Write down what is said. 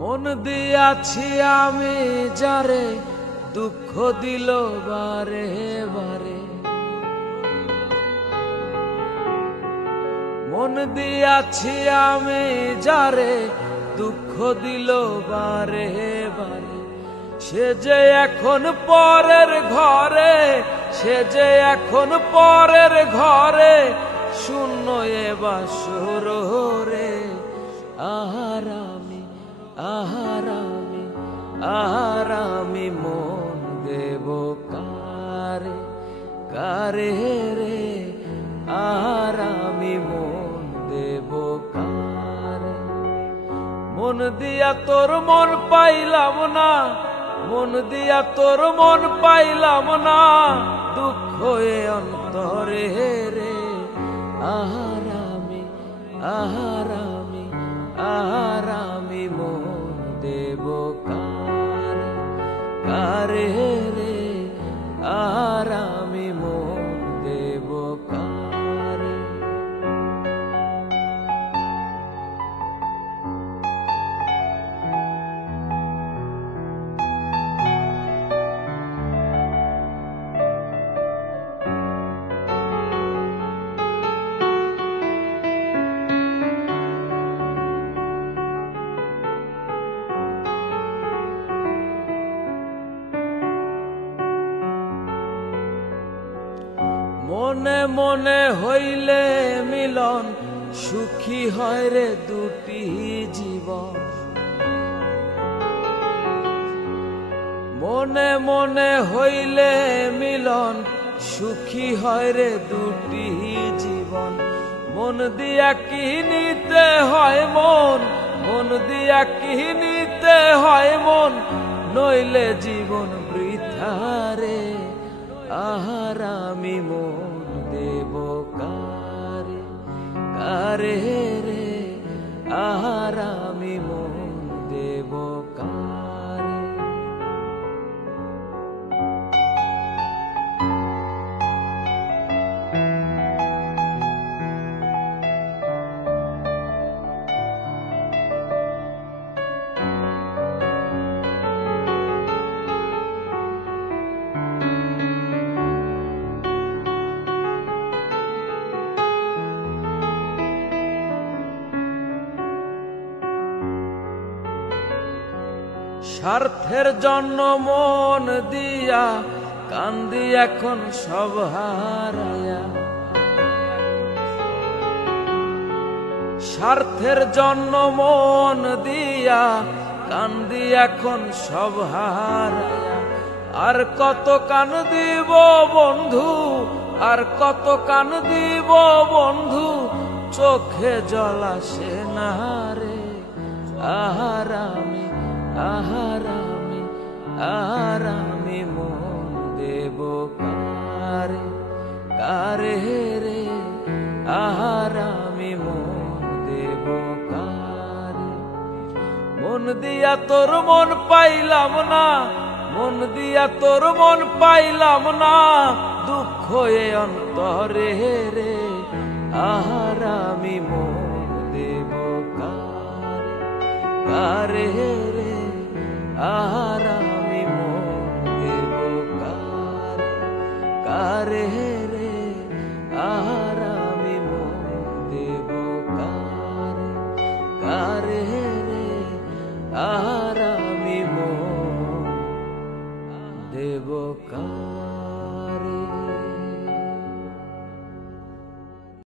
মন দিয়াছি আমি যারে দুঃখ দিল বারে বারে, মন দিয়াছি আমি যারে দুঃখ দিল বারে বারে। সে যে এখন পরের ঘরে, সে যে এখন পরের ঘরে, শূন্য এ বাসর রে। আহারামি আহারামি আহারামি মন দেব কারে কারে রে। আহারামি মন দেব কারে। মন দিয়া তোর মন পাইলাম না, মন দিয়া তোর মন পাইলাম না, দুঃখ এ অন্তরে রে। আহারামি আহারামি আহারামি মন দেব কারে কারে রে। আহারামি মন দেব কারে। মনে মনে হইলে মিলন, সুখী হয় রে দুটি জীবন। মনে মনে হইলে মিলন, সুখী হয় রে দুটি জীবন। মন দিয়া কি নিতে হয় মন, মন দিয়া কি নিতে হয় মন, নইলে জীবন বৃথা রে। আহারামি মন দেব কারে কারে রে। আহারামি মন দেব কারে। স্বার্থের জন্য মন দিয়া কান্দি এখন সব হারায়া। স্বার্থের জন্য মন দিয়া কান্দি এখন সব হারায়া। আর কত কান দিব বন্ধু, আর কত কান দিব বন্ধু, চোখে জল আসে না রে। আহারামি আহারামি আহারামি মন দেব কারে কারে রে। আহারামি মন দেব কারে। মন দিয়া তোর মন পাইলাম না, মন দিয়া তোর মন পাইলাম না, দুঃখ এ অন্তরে রে। আহারামি মন দেব কারে কারে রে। আহারামি মন দেব কারে কারে রে। আহারামি মন দেব কারে কারে রে। আহারামি মন দেব কারে।